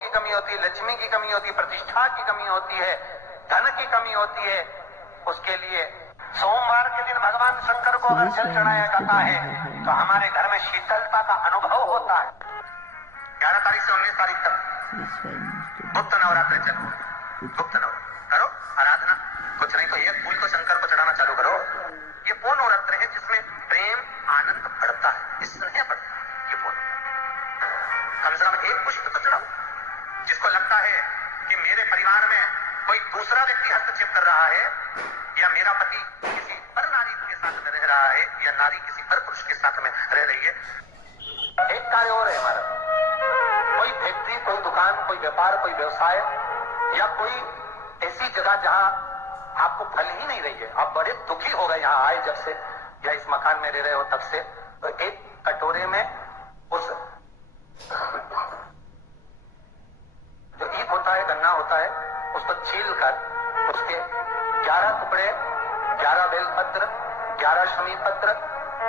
की कमी होती है, लक्ष्मी की कमी होती है, प्रतिष्ठा की कमी होती है, धन की कमी होती है, उसके लिए सोमवार के दिन भगवान शंकर को अगर जल चढ़ाया जाता है तो हमारे घर में शीतलता का अनुभव होता है। 11 तारीख से 19 तारीख तक गुप्त नवरात्र चलो, गुप्त नवरात्र करो आराधना, कुछ नहीं तो एक फूल को शंकर को चढ़ाना चालू करो। ये वो नवरात्र है जिसमें प्रेम आनंद बढ़ता है, स्नेह बढ़ता है। ये वो कम से कम एक पुष्प तो चढ़ाओ। जिसको लगता है कि मेरे परिवार में कोई दूसरा व्यक्ति हस्तक्षेप कर रहा है या मेरा पति किसी पर नारी के साथ में रह रहा है या नारी किसी पर पुरुष के साथ में रह रही है, एक कार्य और है हमारा, कोई फैक्ट्री, कोई दुकान, कोई व्यापार, कोई व्यवसाय या कोई ऐसी जगह जहां आपको फल ही नहीं रही है, आप बड़े दुखी हो गए यहाँ आए जब से या इस मकान में रह रहे हो तब से, तो एक कटोरे में उस जो ईख होता है, गन्ना होता है, उसको छील कर उसके 11 टुकड़े, 11 बेलपत्र, 11 शमी पत्र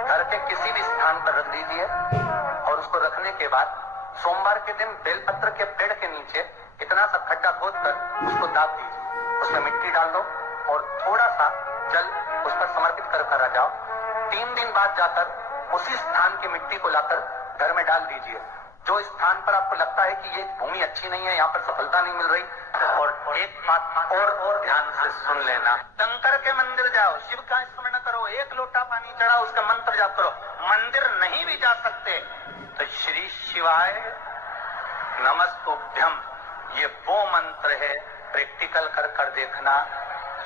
घर के किसी भी स्थान पर रख दीजिए और उसको रखने के बाद सोमवार के दिन बेलपत्र के पेड़ के नीचे इतना सा खड्डा खोद कर उसको दाब दीजिए, उसमें मिट्टी डाल दो और थोड़ा सा जल उस पर समर्पित कर आ जाओ। 3 दिन बाद जाकर उसी स्थान की मिट्टी को लाकर घर में डाल दीजिए। जो स्थान पर आपको लगता है कि ये भूमि अच्छी नहीं है, यहाँ पर सफलता नहीं मिल रही, और एक बात और ध्यान से सुन लेना, शंकर के मंदिर जाओ, शिव का स्मरण करो, 1 लोटा पानी चढ़ाओ, उसका मंत्र जाप करो। मंदिर नहीं भी जा सकते तो श्री शिवाय नमस्तुभ्यम, ये वो मंत्र है, प्रैक्टिकल कर देखना।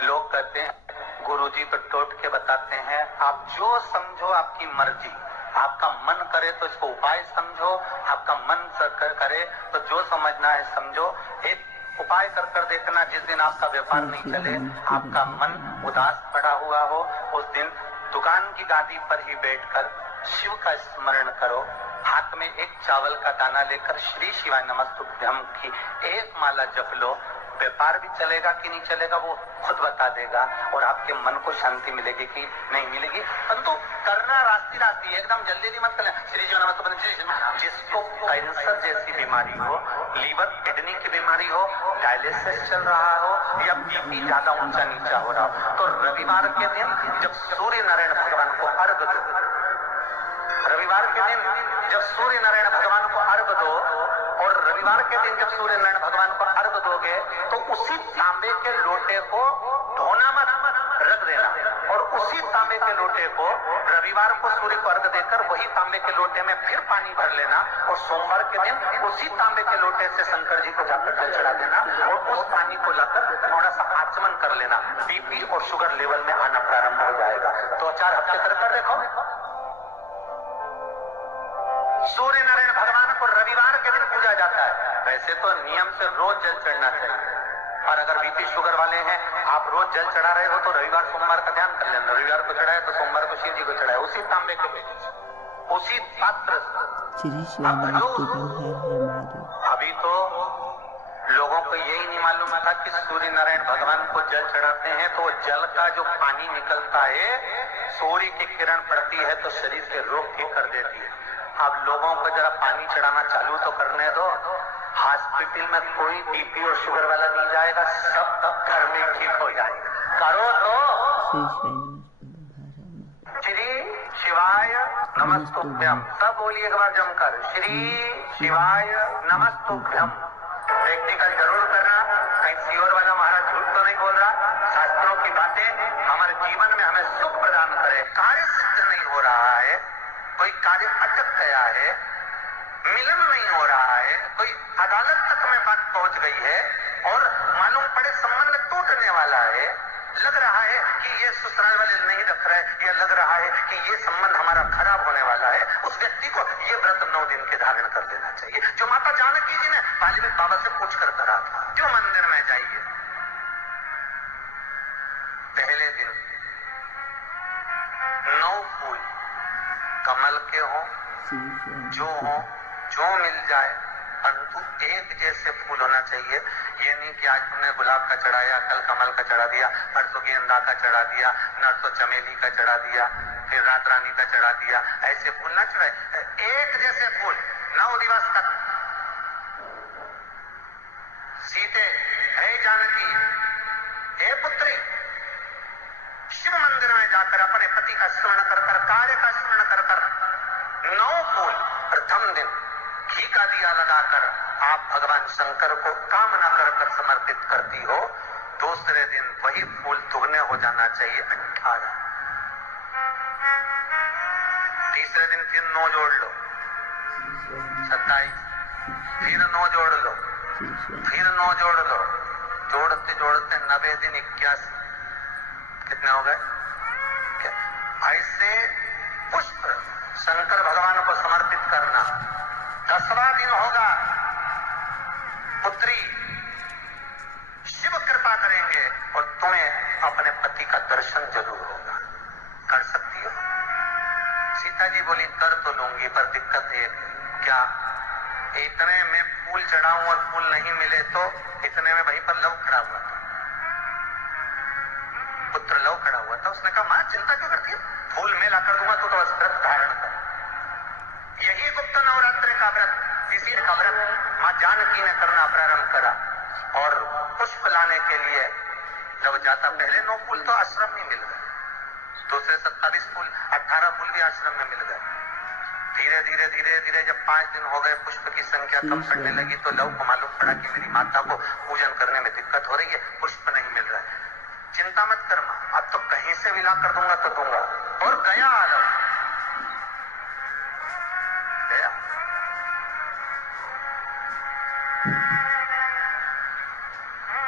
लोग कहते हैं गुरुजी तो टोट के बताते हैं, आप जो समझो आपकी मर्जी, आपका मन करे तो इसको उपाय समझो, आपका मन करे तो जो समझना है समझो। एक उपाय कर देखना, जिस दिन आपका व्यापार नहीं चले, आपका मन उदास पड़ा हुआ हो, उस दिन दुकान की गादी पर ही बैठकर शिव का स्मरण करो, हाथ में एक चावल का दाना लेकर श्री शिवाय नमस्तुभ्यम की 1 माला जप लो। व्यापार भी चलेगा कि नहीं चलेगा वो खुद बता देगा और आपके मन को शांति मिलेगी कि नहीं मिलेगी, परंतु करना रास्ती एकदम जल्दी मत करना। श्री शिव नमस्तुभ्यम। जिसको कैंसर जैसी बीमारी हो, लीवर किडनी की बीमारी हो, डायलिसिस चल रहा हो या बीपी ज्यादा ऊंचा नीचा हो रहा हो, तो रविवार के दिन जब सूर्य नारायण भगवान को अर्घ दो, रविवार के दिन जब सूर्य नारायण भगवान को अर्घ दो, और रविवार के दिन जब सूर्य नारायण भगवान को अर्घ दोगे तो उसी तांबे के लोटे को धोना मत, रख देना, और उसी तांबे के लोटे को रविवार को सूर्य को अर्घ देकर वही तांबे के लोटे में फिर पानी भर लेना, और सोमवार के दिन उसी तांबे के लोटे से शंकर जी को जाकर जल चढ़ा देना और उस पानी को लाकर थोड़ा सा आचमन कर लेना। बीपी और शुगर लेवल में आना प्रारंभ हो जाएगा। 2-4 हफ्ते कर देखो। सूर्य नारायण भगवान को रविवार के दिन पूजा जाता है, वैसे तो नियम से रोज जल चढ़ना चाहिए, और अगर बीपी शुगर वाले हैं, आप रोज जल चढ़ा रहे हो तो रविवार सोमवार का ध्यान कर लेना, रविवार को चढ़ाए तो सोमवार को शिव जी को चढ़ाए, उसी तांबे के उसी पात्र। अभी तो लोगों को यही नहीं मालूम था कि सूर्य नारायण भगवान को जल चढ़ाते हैं तो जल का जो पानी निकलता है, सूर्य की किरण पड़ती है तो शरीर के रोग ठीक कर देती है। अब लोगों को जरा पानी चढ़ाना चालू तो करने दो, हॉस्पिटल में कोई बीपी और शुगर वाला नहीं जाएगा, सब तब घर में ठीक हो जाएगा। करो तो श्री शिवाय नमस्तुभ्यम, सब बोलिए एक बार जमकर, श्री शिवाय नमस्तुभ्यम। प्रैक्टिकल जरूर करना, कहीं सियोर वाला महाराज झूठ तो नहीं बोल रहा, शास्त्रों की बातें हमारे जीवन में हमें सुख प्रदान करे। कार्य सिद्ध नहीं हो रहा है, कोई कार्य अटक गया है, मिलन नहीं हो रहा है, कोई अदालत तक में बात पहुंच गई है और मालूम पड़े संबंध टूटने वाला है, लग रहा है कि ये ससुराल वाले नहीं रख रहे, या लग रहा है कि ये संबंध हमारा खराब होने वाला है, उस व्यक्ति को ये व्रत 9 दिन के धारण कर देना चाहिए। जो माता जानकी जी ने बालीवुड बाबा से पूछ कर करा था, जो मंदिर में जाइए पहले दिन 9 फूल कमल के हो, जो मिल जाए, परंतु एक जैसे फूल होना चाहिए। ये नहीं कि आज तुमने गुलाब का चढ़ाया, कल कमल का चढ़ा दिया, परसों गेंदा का चढ़ा दिया, नरसों चमेली का चढ़ा दिया, फिर रात रानी का चढ़ा दिया, ऐसे फूल न चढ़ाए। एक जैसे फूल 9 दिवस तक सीते, हे जानकी, हे पुत्री, शिव मंदिर में जाकर अपने पति का स्मरण कर कर, कार्य का स्मरण कर कर, 9 फूल प्रथम दिन घी का दिया लगाकर आप भगवान शंकर को कामना कर कर समर्पित करती हो, दूसरे दिन वही फूल दुगने हो जाना चाहिए 18। तीसरे दिन फिर 9 जोड़ लो 27, फिर 9 जोड़ लो, फिर 9 जोड़ लो, जोड़ते जोड़ते 90 दिन 81, कितने हो गए? ऐसे पुष्प शंकर भगवान को समर्पित करना। 10वां दिन होगा, पुत्री शिव कृपा करेंगे और तुम्हें अपने पति का दर्शन जरूर होगा। कर सकती हो? सीता जी बोली कर तो लूंगी, पर दिक्कत है क्या, इतने में फूल चढ़ाऊं और फूल नहीं मिले तो? इतने में वहीं पर लव खड़ा हुआ था, पुत्र लव खड़ा हुआ था। उसने कहा मां चिंता क्यों करती है, फूल मैं ला कर दूंगा तो बस व्रत धारण कर। यही गुप्त नवरात्रि का व्रत, इसी का व्रत मां जानकी ने करना प्रारंभ करा। और पुष्प लाने के लिए जब जाता, पहले 9 फूल तो आश्रम में मिल गए, दूसरे 27 फूल, 18 फूल भी आश्रम में मिल गए। धीरे धीरे धीरे धीरे जब 5 दिन हो गए, पुष्प की संख्या कम पड़ने लगी, तो लव को मालूम पड़ा कि मेरी माता को पूजन करने में दिक्कत हो रही है, पुष्प नहीं मिल रहा है। चिंता मत कर मां, अब तो कहीं से भी ला कर दूंगा तो दूंगा। और गया लव, गया।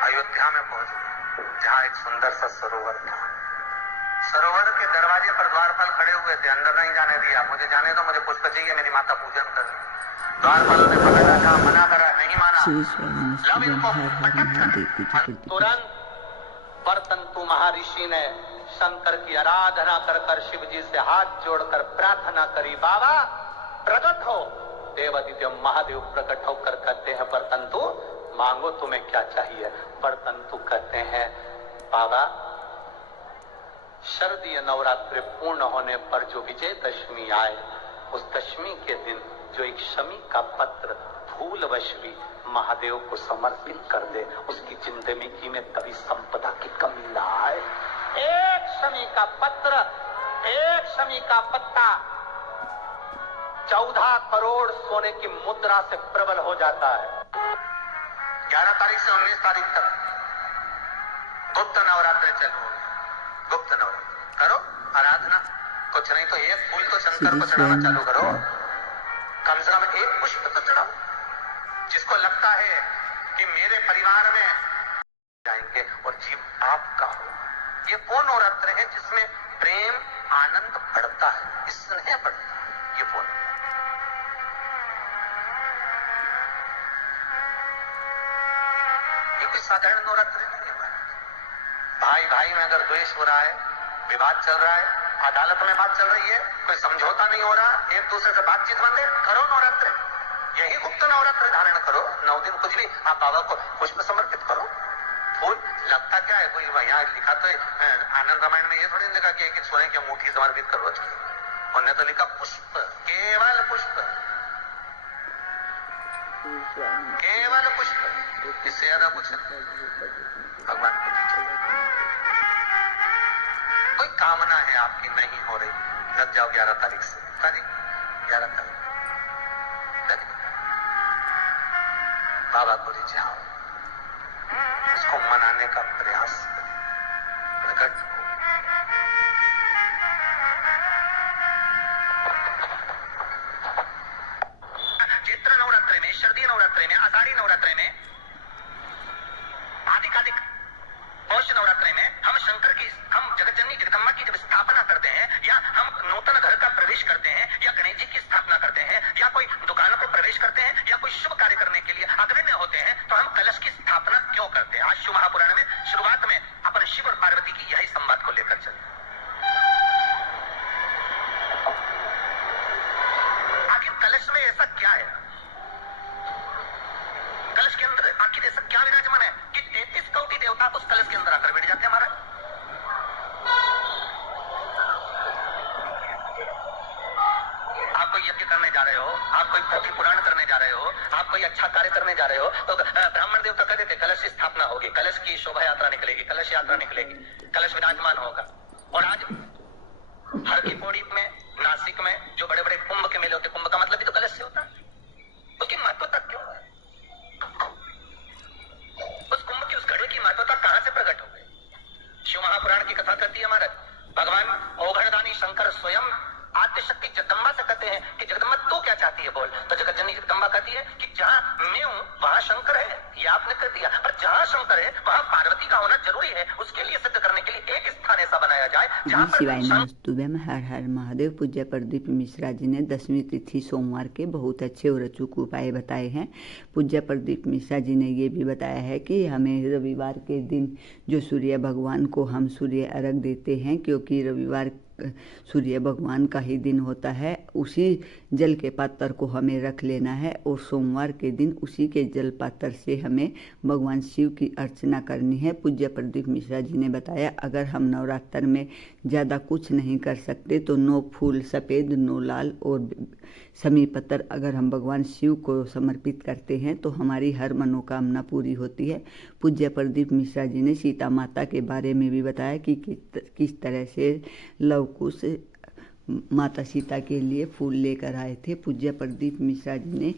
अयोध्या में पहुंचे, जहां एक सुंदर सा सरोवर था। सरोवर के दरवाजे पर द्वारपाल खड़े हुए थे, अंदर नहीं जाने दिया। मुझे जाने दो, मुझे पुष्प चाहिए, मेरी माता पूजन कर। द्वारपाल ने पकड़ा, कहा मना करा, नहीं माना। लव इनको पटक कर तुरंत वर्तंतु महर्षि ने शंकर की आराधना कर कर शिव जी से हाथ जोड़कर प्रार्थना करी, बाबा प्रकट हो। देवादित्य महादेव प्रकट होकर कहते हैं वर्तंतु मांगो तुम्हें क्या चाहिए। वर्तंतु कहते हैं बाबा शरदीय नवरात्रि पूर्ण होने पर जो विजयदशमी आए, उस दशमी के दिन जो एक शमी का पत्र भूलवश भी महादेव को समर्पित कर दे, उसकी जिंदगी में कभी संपदा की कमी ना आए। एक शमी का पत्र, एक शमी का पत्ता 14 करोड़ सोने की मुद्रा से प्रबल हो जाता है। 11 तारीख से 19 तारीख तक गुप्त नवरात्रि चालू होगी। गुप्त नवरात्रि करो, आराधना, कुछ नहीं तो एक फूल तो शंकर को चढ़ाना चालू करो, कम से कम एक पुष्प तो चढ़ाओ। जिसको लगता है कि मेरे परिवार में जाएंगे और जीव आपका हो, ये वो नवरात्र है जिसमें प्रेम आनंद बढ़ता है, स्नेह बढ़ता है। ये वो कोई साधारण नवरात्रि नहीं है। भाई भाई में अगर द्वेष हो रहा है, विवाद चल रहा है, अदालत में बात चल रही है, कोई समझौता नहीं हो रहा, एक दूसरे से बातचीत बंद है, करो नवरात्रि। यही गुप्त नवरात्रि धारण करो। 9 दिन कुछ भी आप बाबा को पुष्प समर्पित करो। फूल लगता क्या है, कोई यहाँ लिखा तो आनंद रामायण में ये थोड़ी लिखा कि एक सोने की अंगूठी समर्पित करो। उन्होंने तो लिखा पुष्प, केवल पुष्प, केवल पुष्प, इससे ज्यादा कुछ भगवान को कोई कामना है आपकी नहीं हो रही, लग जाओ 11 तारीख से। 11 तारीख बाबा को रिझाओ, उसको मनाने का प्रयास प्रकट। चैत्र नवरात्रि में, शरदीय नवरात्रि में, आषाढ़ी नवरात्रि में, आदिकालिक पौष नवरात्रि में हम शंकर की, हम जगतजननी जगदम्बा की जब स्थापना करते हैं, या हम नूतन घर का प्रवेश करते हैं, या गणेश जी की स्थापना करते हैं, या कोई दुकानों को प्रवेश करते हैं, या कोई शुभ कार्य करने के लिए अग्रण्य होते हैं, तो हम कलश की स्थापना क्यों करते हैं? आज शिव महापुराण में शुरुआत में अपन शिव और पार्वती की यही संवाद को लेकर चले। आखिर कलश में ऐसा क्या है? कलश के अंदर आखिर ऐसा क्या विराजमान है कि 33 कोटि देवता उस कलश के अंदर आकर बैठ जाते हैं? हमारा आपको कोई यज्ञ करने जा रहे हो, आप कोई पोथी पुराण करने जा रहे हो, आप कोई अच्छा कार्य करने जा रहे हो, तो ब्राह्मण देवता कहते थे कलश स्थापना होगी, कलश की शोभा यात्रा निकलेगी, कलश यात्रा निकलेगी, कलश विराजमान होगा। और आज हर की पौड़ी में, नासिक में जो बड़े बड़े कुंभ के मेले होते, कुंभ का मतलब भी तो कलश से होता है। उसकी महत्वता क्यों है? उस कुंभ की, उस घड़े की महत्वता कहां से प्रकट हो गई? शिव महापुराण की कथा करती है महाराज, भगवान ओघड़दानी शंकर स्वयं आद्य शक्ति जगदम्बा से कहते हैं कि जगदम्बा तू क्या चाहती है बोल। तो जगत जननी जगदम्बा कहती है कि जहां मैं हूं वहां शंकर है, ये आपने कर दिया, और जहां शंकर है वहां पार्वती का होना जरूरी है। उसके लिए सिद्ध करने के लिए एक स्थान ऐसा बनाया जाए जहां पर शिवाय नमस्तुभ्यम। हर हर महादेव। पूज्य प्रदीप मिश्रा जी ने 10वीं तिथि सोमवार के बहुत अच्छे और अचूक उपाय बताए हैं। पूज्य प्रदीप मिश्रा जी ने ये भी बताया है कि हमें रविवार के दिन जो सूर्य भगवान को हम सूर्य अर्घ देते हैं, क्योंकि रविवार सूर्य भगवान का ही दिन होता है, उसी जल के पात्र को हमें रख लेना है और सोमवार के दिन उसी के जल पात्र से हमें भगवान शिव की अर्चना करनी है। पूज्य प्रदीप मिश्रा जी ने बताया, अगर हम नवरात्र में ज़्यादा कुछ नहीं कर सकते तो 9 फूल सफ़ेद, 9 लाल और समी पत्र अगर हम भगवान शिव को समर्पित करते हैं तो हमारी हर मनोकामना पूरी होती है। पूज्य प्रदीप मिश्रा जी ने सीता माता के बारे में भी बताया कि किस तरह से लवकुश माता सीता के लिए फूल लेकर आए थे। पूज्य प्रदीप मिश्रा जी ने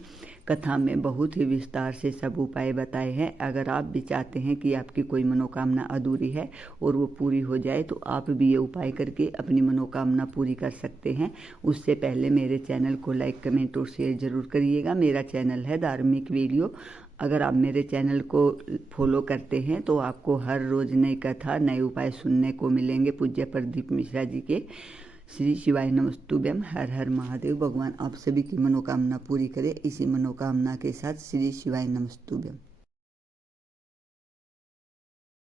कथा में बहुत ही विस्तार से सब उपाय बताए हैं। अगर आप भी चाहते हैं कि आपकी कोई मनोकामना अधूरी है और वो पूरी हो जाए तो आप भी ये उपाय करके अपनी मनोकामना पूरी कर सकते हैं। उससे पहले मेरे चैनल को लाइक, कमेंट और शेयर ज़रूर करिएगा। मेरा चैनल है धार्मिक वीडियो। अगर आप मेरे चैनल को फॉलो करते हैं तो आपको हर रोज़ नई कथा, नए उपाय सुनने को मिलेंगे पूज्य प्रदीप मिश्रा जी के। श्री शिवाय नमस्तुभ्यम। हर हर महादेव। भगवान आप सभी की मनोकामना पूरी करे। इसी मनोकामना के साथ श्री शिवाय नमस्तुभ्यम।